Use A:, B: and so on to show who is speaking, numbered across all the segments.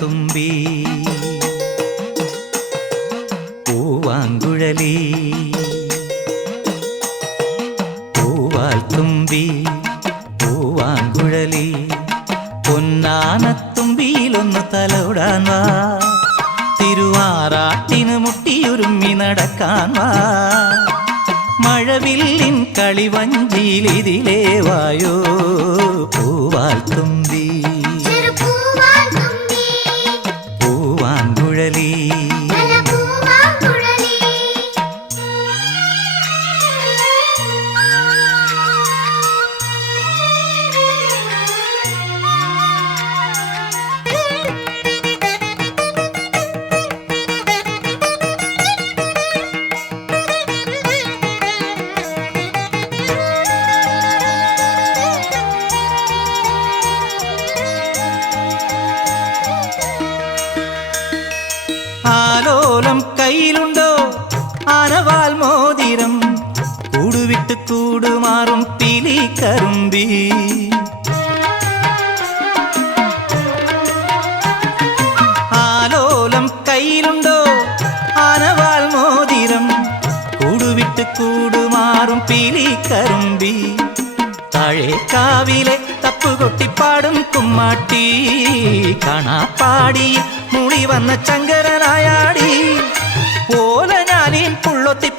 A: തുമ്പി പൂവാങ്കുഴലി പൂവാൽ തുമ്പി പൂവാങ്കുഴലി പൊന്നാന തുമ്പിയിലൊന്ന് തലവിടാൻ വാ തിരുവാറാട്ടിന് മുട്ടിയുരുമ്മി നടക്കാൻ വാ മഴവില്ലിൻ കളിവഞ്ചിയിലിതിലേ വായോ പൂവാൽ തുമ്പി ஆவால் மோதிரம் கூடுவிட்டு கூடுமாறும் பிலி கரும்பி ஆலோலம் கையிலுண்டோ ஆனவால் மோதிரம் கூடுவிட்டு கூடுமாறும் பிலி கரும்பி தழே காவிலே தப்பு கொட்டி பாடும் கும்மாட்டி காணா பாடி மொழி வந்த சங்கரனாயாடி போல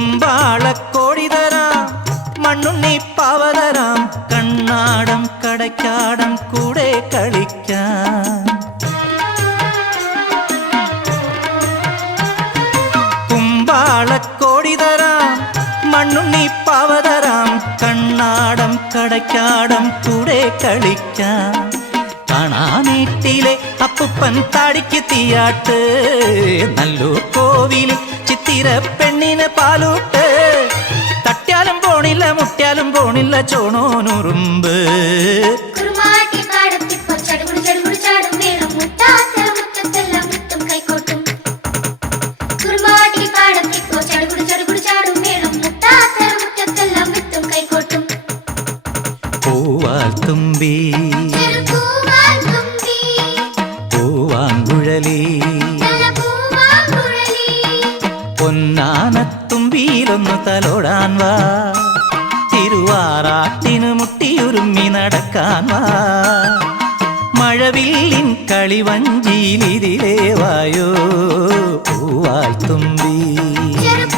A: கும்பாள கோழிதரா மண்ணுண்ணி பாவதராம் கண்ணாடம் கடைக்காடம் கூட கழிக்க கும்பாள கோழிதராம் மண்ணுண்ணி பாவதராம் கண்ணாடம் கடைக்காடம் கூட கழிக்க அப்புப்பன் தாடிக்கு தீயாட்டு நல்லூர் கோவிலில் பாத்திர பெண்ணின பாலூட்டு தட்டியாலும் போனில்ல முட்டியாலும் போனில்ல சோனோ நுரும்பு தும்பி പൊന്നാനത്തുമ്പിയിലൊന്ന് തലോടാൻ വാ തിരുവാറാട്ടിന് മുട്ടിയുരുമ്മി നടക്കാൻ വാ മഴവില്ലിൻ കളിവഞ്ചിയിലിരിലേ വായോ പൂവാൽ തുമ്പി